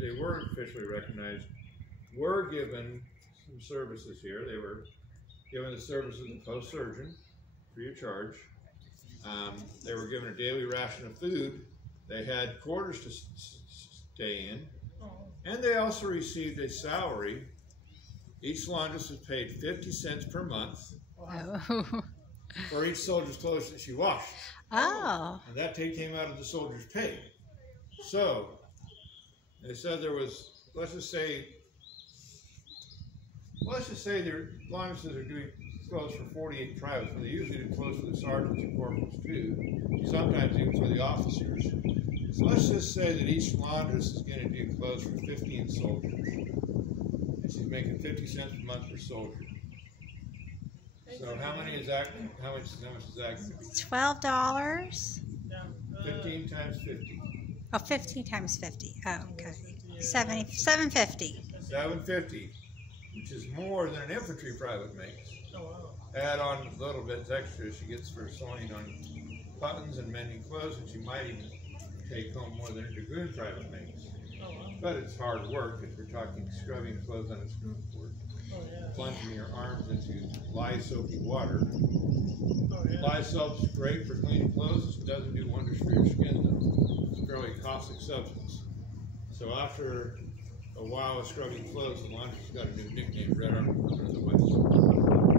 they weren't officially recognized, were given some services here. They were given the services of the post surgeon, free of charge. They were given a daily ration of food. They had quarters to stay in. And they also received a salary. Each laundress was paid 50 cents per month for each soldier's clothes that she washed. Oh. And that came out of the soldier's pay. So, they said there was, let's just say their laundresses are doing clothes for 48 privates, but they usually do clothes for the sergeants and corporals too, sometimes even for the officers. So let's just say that each laundress is going to do clothes for 15 soldiers. And she's making 50 cents per month per soldier. So how much is that going to be? $12. 15 times 50. Oh, 15 times 50. Oh, okay. $7.50. $7.50, which is more than an infantry private makes. Add on a little bit extra she gets for sewing on buttons and mending clothes, and she might even take home more than a dragoon private makes. But it's hard work because we're talking scrubbing clothes on a screw board, plunging your arms into lye soapy water. Lye soap's great for cleaning clothes. It doesn't do wonders for your skin though. It's a fairly caustic substance. So after a while of scrubbing clothes, the laundry's got a new nickname, Red Army Women of the West.